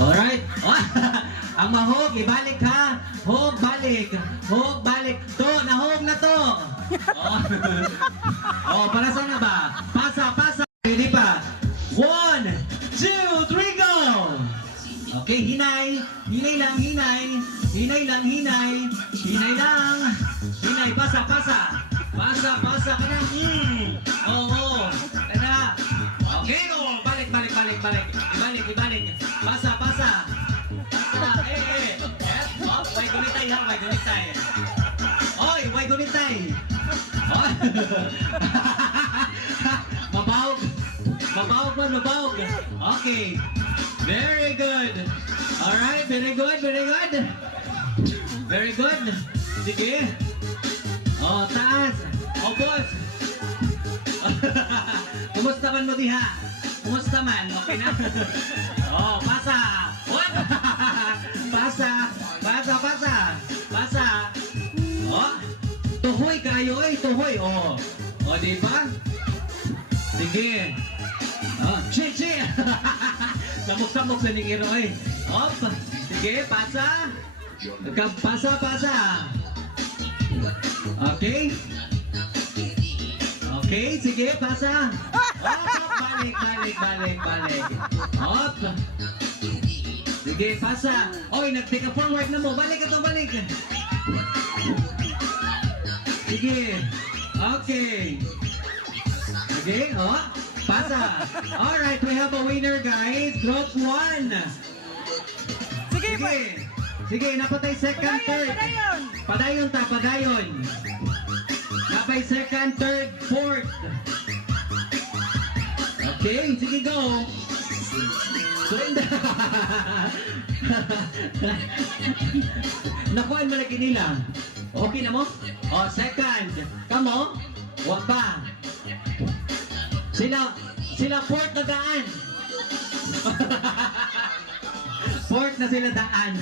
Alright. Ang mahog, ibalik ha. Hog, balik. Hog, balik. To, nahog na to. Para saan na ba? Pasa, pasa. Hindi pa. 1, 2, 3, go! Okay, hinay. Hinay lang, hinay. Hinay lang, hinay. Hinay lang. Hinay, pasa, pasa. Pasa, pasa ka na. Oo. Kana. Okay, balik, balik, balik, balik. Ibalik, ibalik. Pasa, pasa. Pasa, May gunitay ha, may gunitay. Oy, may gunitay. Mabawag. Mabawag man, mabawag. Okay. Very good. Alright, very good, very good. Very good. Sige. Taas. Boss. Kumusta man mo diha? Kumusta man? Okay na? Pasa. What? Pasa. Pasa, pasa. Pasa. Tuhoy kayo tuhoy. Di ba? Sige. Chi. Samok-samok sa ningiro Sige, pasa. Pasa, pasa. Okay. Okay, sige, pasa. Balik, balik, balik, balik. Sige, pasa. Nag-take a forward na mo. Balik ito, balik. Sige. Okay. Sige, pasa. Alright, we have a winner, guys. Group 1. Sige. Sige, napatay second, third. Padayon ta, padayon. Napay second, third, fourth. Okay, sige, go. Surrender. Nakuhaan mo lagi nila. Okay na mo? Second. Kamo? Wag pa. Sila fourth na daan. Fourth na sila daan.